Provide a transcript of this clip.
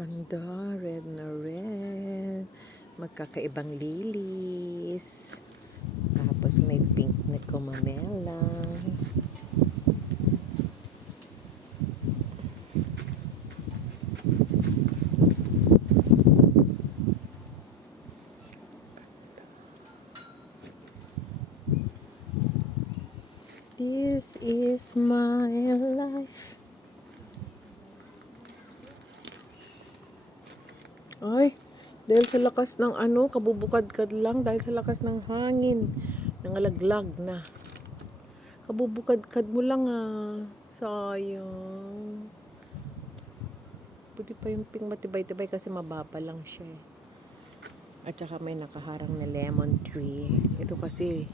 Ganda, red na red. Magkakaibang lilies. Tapos may pink na kumamela. This is my life. Ay, dahil sa lakas ng kabubukad-kad lang, dahil sa lakas ng hangin, nangalaglag na. Kabubukad-kad mo lang sayang. Pwede pa yung pink matibay-tibay kasi mababa lang siya. At saka may nakaharang na lemon tree. Ito kasi